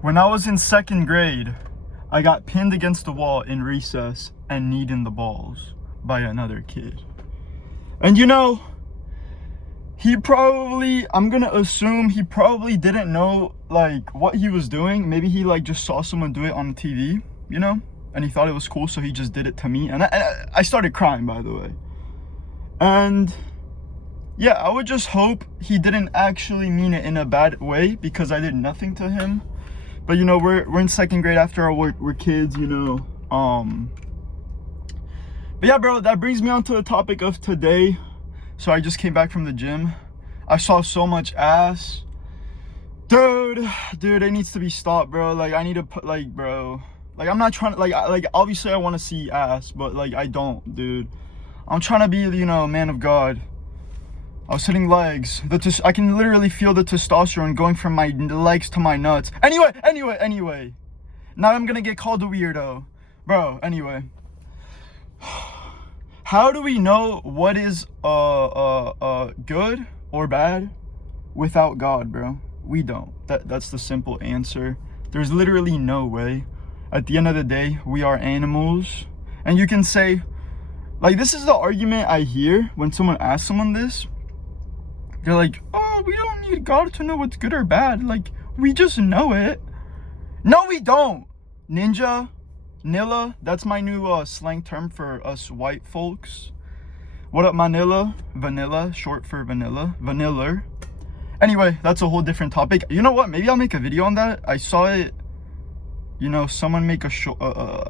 When I was in second grade, I got pinned against the wall in recess and kneed in the balls by another kid. And I'm gonna assume he probably didn't know like what he was doing. Maybe he like just saw someone do it on TV, and he thought it was cool, so he just did it to me. And I started crying, by the way. And yeah, I would just hope he didn't actually mean it in a bad way, because I did nothing to him. But we're in second grade after all. We're kids, But yeah, bro, that brings me on to the topic of today. So I just came back from the gym. I saw so much ass. Dude, it needs to be stopped, bro. Like, I need to put, like, bro. Like, I'm not trying to, like, obviously I want to see ass, but, like, I don't, dude. I'm trying to be, man of God. I was hitting legs. I can literally feel the testosterone going from my legs to my nuts. Anyway. Now I'm gonna get called a weirdo. Bro, anyway. How do we know what is good or bad without God, bro? We don't. That's the simple answer. There's literally no way. At the end of the day, we are animals. And you can say, like, this is the argument I hear when someone asks someone this. They're like, oh, we don't need God to know what's good or bad. Like, we just know it. No, we don't. Ninja, Nilla, that's my new slang term for us white folks. What up, Manila? Vanilla, short for vanilla. Vanilla. Anyway, that's a whole different topic. You know what? Maybe I'll make a video on that. I saw it, someone make a show.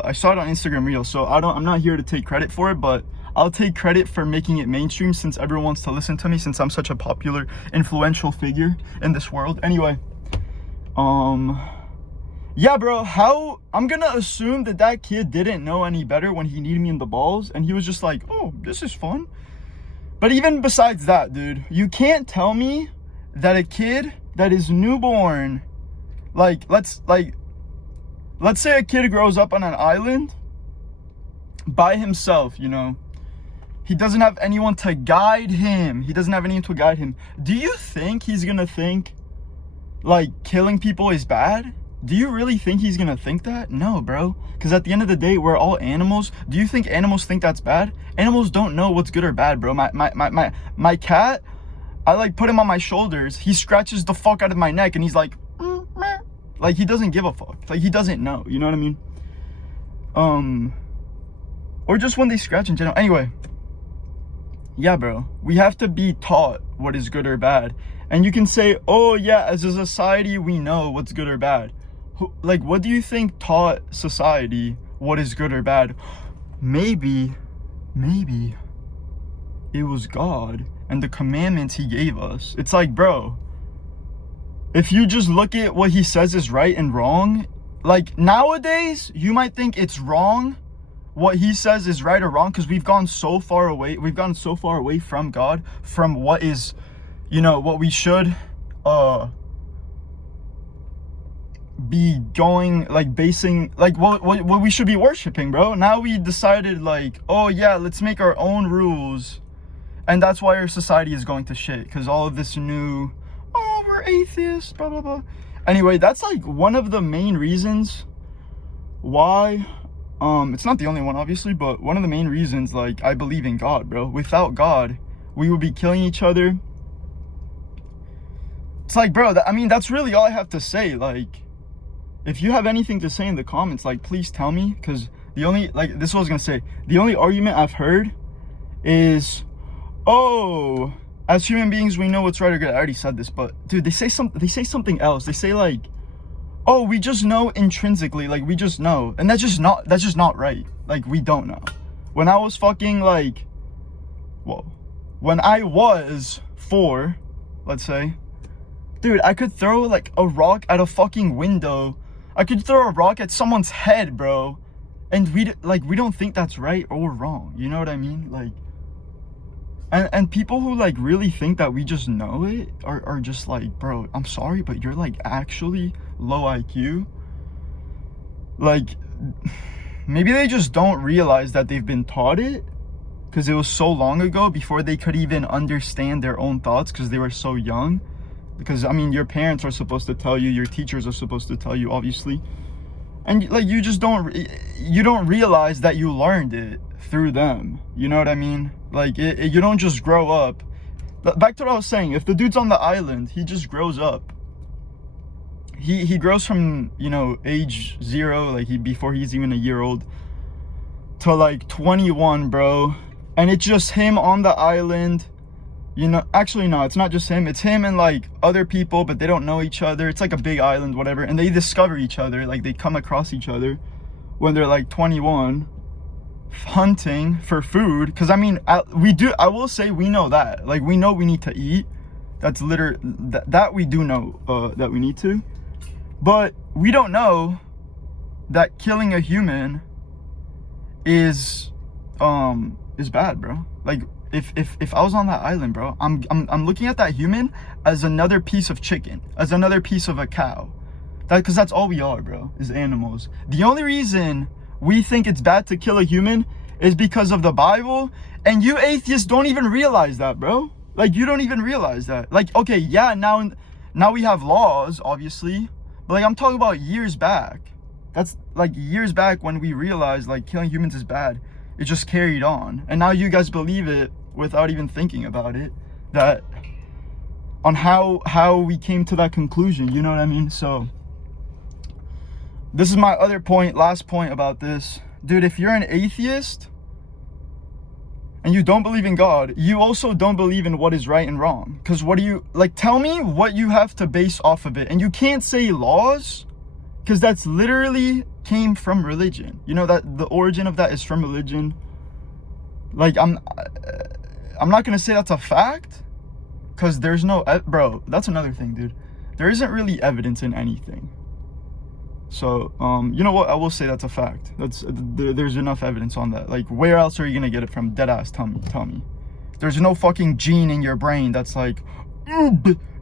I saw it on Instagram Reels, so I'm not here to take credit for it, but I'll take credit for making it mainstream, since everyone wants to listen to me, since I'm such a popular, influential figure in this world. Anyway, yeah, bro, I'm gonna assume that kid didn't know any better when he needed me in the balls, and he was just like, oh, this is fun. But even besides that, dude, you can't tell me that a kid that is newborn, let's say a kid grows up on an island by himself, he doesn't have anyone to guide him. Do you think he's gonna think like killing people is bad? Do you really think he's gonna think that? No, bro. Because at the end of the day, we're all animals. Do you think animals think that's bad? Animals don't know what's good or bad, bro. My cat, I like put him on my shoulders. He scratches the fuck out of my neck and he's like, meh. Like, he doesn't give a fuck. Like, he doesn't know. You know what I mean? Or just when they scratch in general. Anyway. Yeah, bro, we have to be taught what is good or bad. And you can say, oh yeah, as a society, we know what's good or bad. Like, what do you think taught society what is good or bad? Maybe it was God and the commandments he gave us. It's like, bro, if you just look at what he says is right and wrong, like, nowadays, you might think it's wrong what he says is right or wrong, because we've gone so far away from God, from what is, what we should be going, like, basing, like, what we should be worshiping, bro. Now we decided, like, oh yeah, let's make our own rules, and that's why our society is going to shit, because all of this new, oh, we're atheists, blah blah blah. Anyway, that's like one of the main reasons why, it's not the only one, obviously, but one of the main reasons, like, I believe in God, bro. Without God, we would be killing each other. It's like, bro, that's really all I have to say. Like, if you have anything to say in the comments, like, please tell me, because this is what I was gonna say. The only argument I've heard is, oh, as human beings, we know what's right or good. I already said this, but, dude, they say something else. They say, like, oh, we just know intrinsically, like, we just know. And that's just not right. Like, we don't know. When I was fucking, like, when I was 4, let's say, dude, I could throw, like, a rock at a fucking window. I could throw a rock at someone's head, bro. And we don't think that's right or wrong. You know what I mean? Like, and people who, like, really think that we just know it are just like, bro, I'm sorry, but you're, like, actually low IQ. Like, maybe they just don't realize that they've been taught it, because it was so long ago, before they could even understand their own thoughts, because they were so young. because I mean your parents are supposed to tell you, your teachers are supposed to tell you, obviously, and like you just don't realize that you learned it through them. You know what I mean? Like you don't just grow up. Back to what I was saying, if the dude's on the island, he just grows up. He grows from, you know, age 0, like before he's even a year old, to like 21, bro. And it's just him on the island. You know, actually no, it's not just him. It's him and like other people, but they don't know each other. It's like a big island, whatever. And they discover each other, like they come across each other when they're like 21, hunting for food. Because I mean, I will say we know that. Like we know we need to eat. That's literally, that we do know that we need to. But we don't know that killing a human is bad, bro. Like if I was on that island, bro, I'm looking at that human as another piece of chicken, as another piece of a cow. Because that's all we are, bro, is animals. The only reason we think it's bad to kill a human is because of the Bible, and you atheists don't even realize that, bro. Like you don't even realize that. Like, okay, yeah, now we have laws, obviously. But like I'm talking about years back. That's like years back when we realized like killing humans is bad. It just carried on. And now you guys believe it without even thinking about it. That on how we came to that conclusion, you know what I mean? So this is my other point, last point about this. Dude, if you're an atheist and you don't believe in God, you also don't believe in what is right and wrong. Because what do you, like, tell me what you have to base off of it. And you can't say laws, because that's literally came from religion. You know that the origin of that is from religion. Like, I'm not going to say that's a fact, because there's no, bro, that's another thing, dude. There isn't really evidence in anything. So, you know what? I will say that's a fact. There's enough evidence on that. Like, where else are you gonna get it from? Deadass, tell me. There's no fucking gene in your brain that's like,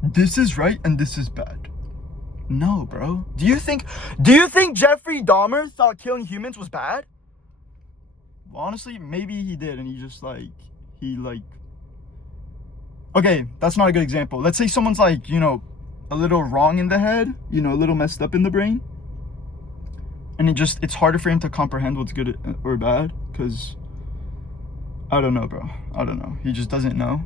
this is right and this is bad. No, bro. Do you think Jeffrey Dahmer thought killing humans was bad? Well, honestly, maybe he did, and okay, that's not a good example. Let's say someone's like, you know, a little wrong in the head, you know, a little messed up in the brain. And it's harder for him to comprehend what's good or bad, because I don't know, bro. I don't know. He just doesn't know.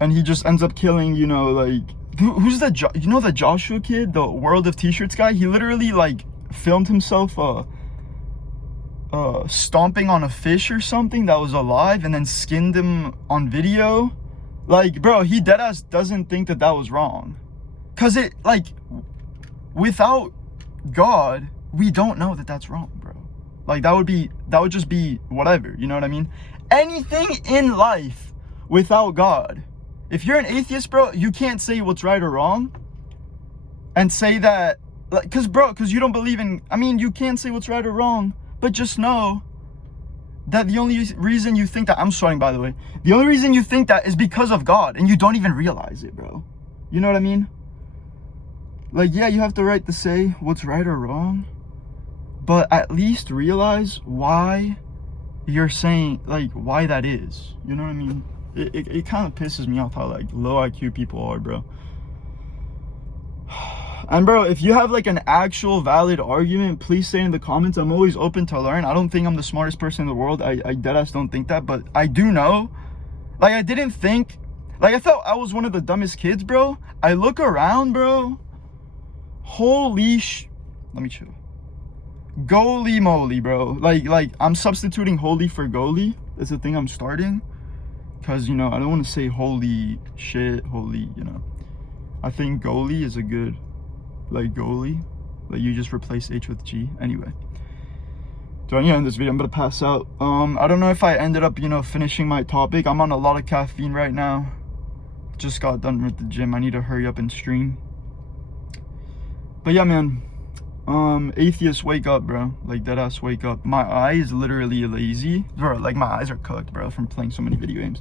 And he just ends up killing, you know, like, who's the Joshua kid, the World of T-shirts guy? He literally, like, filmed himself stomping on a fish or something that was alive and then skinned him on video. Like, bro, he deadass doesn't think that was wrong. Because it, like, without God, we don't know that that's wrong, bro. Like, that would just be whatever, you know what I mean? Anything in life without God. If you're an atheist, bro, you can't say what's right or wrong and say that, like, because you don't believe in, I mean, you can't say what's right or wrong, but just know that the only reason you think that, I'm sweating, by the way, the only reason you think that is because of God, and you don't even realize it, bro. You know what I mean? Like, yeah, you have the right to say what's right or wrong, but at least realize why you're saying, like, why that is. You know what I mean? It kind of pisses me off how, like, low IQ people are, bro. And, bro, if you have, like, an actual valid argument, please say in the comments. I'm always open to learn. I don't think I'm the smartest person in the world. I deadass don't think that, but I do know. Like, I didn't think, like, I thought I was one of the dumbest kids, bro. I look around, bro. Holy let me chill. Goalie moly, bro. Like I'm substituting holy for goalie. That's the thing I'm starting. Because, you know, I don't want to say holy shit, holy, you know. I think goalie is a good, like, goalie. Like, you just replace H with G. Anyway. So, yeah, in this video, I'm going to pass out. I don't know if I ended up, you know, finishing my topic. I'm on a lot of caffeine right now. Just got done with the gym. I need to hurry up and stream. But yeah, man, atheists, wake up, bro. Like, deadass, wake up. My eyes literally lazy, bro. Like, my eyes are cooked, bro, from playing so many video games.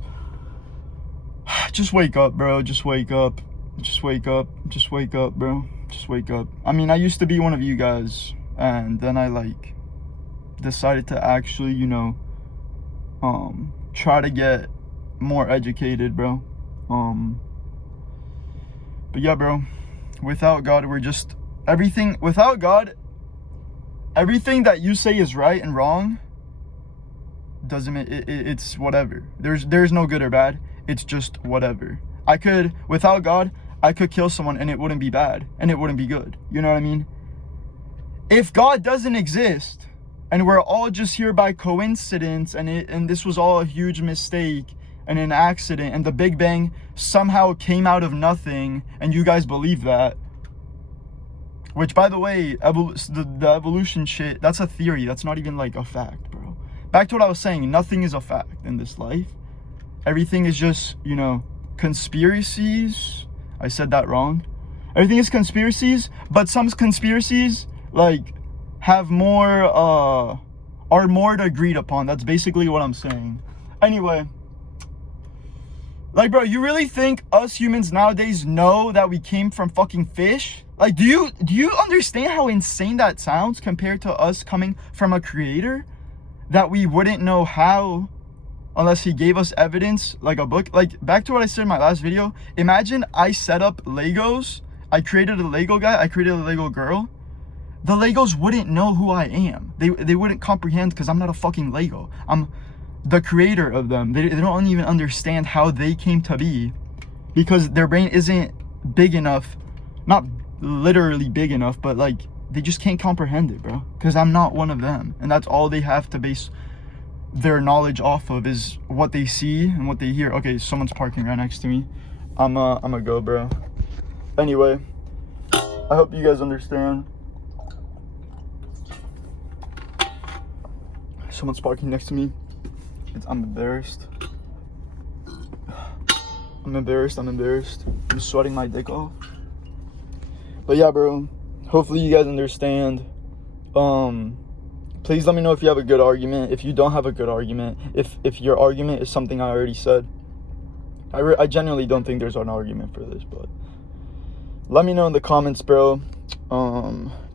Just wake up, bro. Just wake up. Just wake up. Just wake up, bro. Just wake up. I mean, I used to be one of you guys, and then I, like, decided to actually, you know, try to get more educated, bro. But yeah, bro, without God, we're just everything. Without God, everything that you say is right and wrong doesn't it's whatever. There's no good or bad. It's just whatever. Without God, I could kill someone and it wouldn't be bad and it wouldn't be good. You know what I mean? If God doesn't exist and we're all just here by coincidence and this was all a huge mistake and an accident and the Big Bang somehow came out of nothing and you guys believe that, which, by the way, the evolution shit, that's a theory. That's not even like a fact, bro. Back to what I was saying, nothing is a fact in this life. Everything is just, conspiracies. I said that wrong. Everything is conspiracies, but some conspiracies, like, have more, are more agreed upon. That's basically what I'm saying. Anyway, like, bro, you really think us humans nowadays know that we came from fucking fish? Like, do you understand how insane that sounds compared to us coming from a creator? That we wouldn't know how unless he gave us evidence, like a book. Like, back to what I said in my last video, imagine I set up Legos, I created a Lego guy, I created a Lego girl. The Legos wouldn't know who I am. They wouldn't comprehend because I'm not a fucking Lego. I'm the creator of them. They don't even understand how they came to be because their brain isn't big enough, not literally big enough, but like they just can't comprehend it, bro, because I'm not one of them. And that's all they have to base their knowledge off of is what they see and what they hear. Okay, someone's parking right next to me. I'm a go, bro. Anyway, I hope you guys understand. Someone's parking next to me. I'm embarrassed. I'm embarrassed. I'm sweating my dick off. But yeah, bro, hopefully you guys understand. Please let me know if you have a good argument. If you don't have a good argument, if your argument is something I already said, I genuinely don't think there's an argument for this, but let me know in the comments, bro.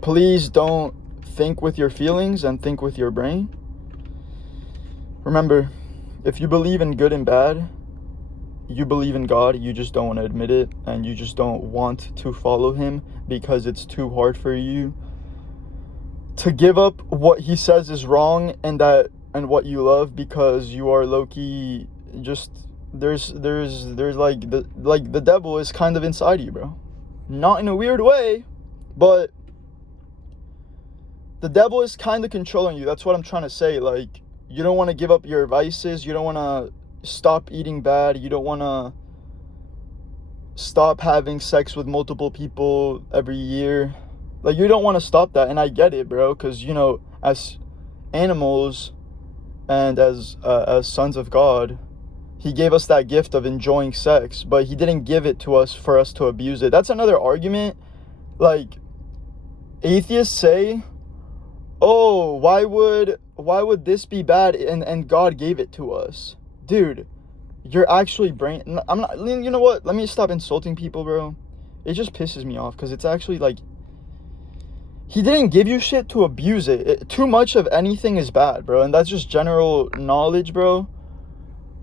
Please don't think with your feelings and think with your brain. Remember, if you believe in good and bad, you believe in God, you just don't want to admit it, and you just don't want to follow him because it's too hard for you to give up what he says is wrong and what you love, because you are low-key just there's like the devil is kind of inside you, bro. Not in a weird way, but the devil is kind of controlling you. That's what I'm trying to say. Like, you don't want to give up your vices, you don't want to stop eating bad, you don't want to stop having sex with multiple people every year. Like, you don't want to stop that, and I get it, bro, because, as animals and as sons of God, he gave us that gift of enjoying sex, but he didn't give it to us for us to abuse it. That's another argument. Like, atheists say, oh, why would this be bad and God gave it to us? Dude, you're actually I'm not, you know what? Let me stop insulting people, bro. It just pisses me off because it's actually like, he didn't give you shit to abuse it. Too much of anything is bad, bro. And that's just general knowledge, bro.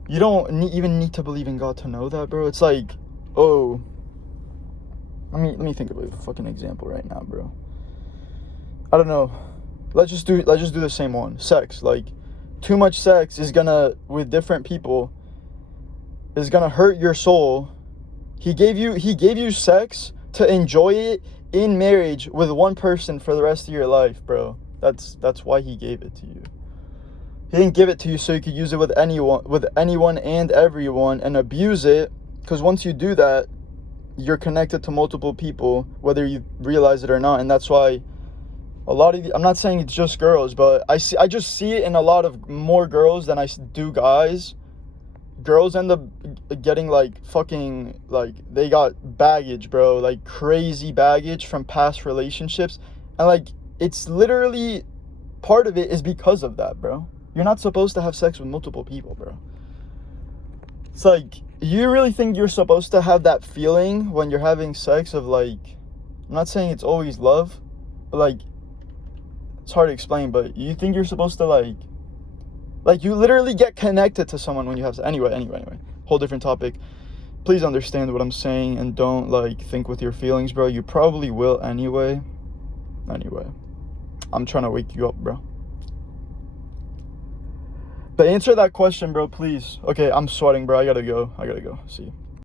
You don't even need to believe in God to know that, bro. It's like, oh, let me think of a fucking example right now, bro. I don't know. Let's just do the same one. Sex. Like, too much sex is gonna, with different people, is gonna hurt your soul. He gave you sex to enjoy it in marriage with one person for the rest of your life, bro. That's why he gave it to you. He didn't give it to you so you could use it with anyone and everyone and abuse it, because once you do that, you're connected to multiple people, whether you realize it or not. And that's why a lot of I'm not saying it's just girls, but I just see it in a lot of more girls than I do guys. Girls end up getting like fucking, like, they got baggage, bro, like crazy baggage from past relationships, and like it's literally part of it is because of that, bro. You're not supposed to have sex with multiple people, bro. It's like, you really think you're supposed to have that feeling when you're having sex of, like, I'm not saying it's always love, but like, it's hard to explain, but you think you're supposed to like you literally get connected to someone when you have sex. Anyway, whole different topic. please understand what I'm saying and don't like think with your feelings, bro. You probably will anyway. Anyway, I'm trying to wake you up, bro. But answer that question, bro, please. Okay, I'm sweating, bro. I gotta go. See you.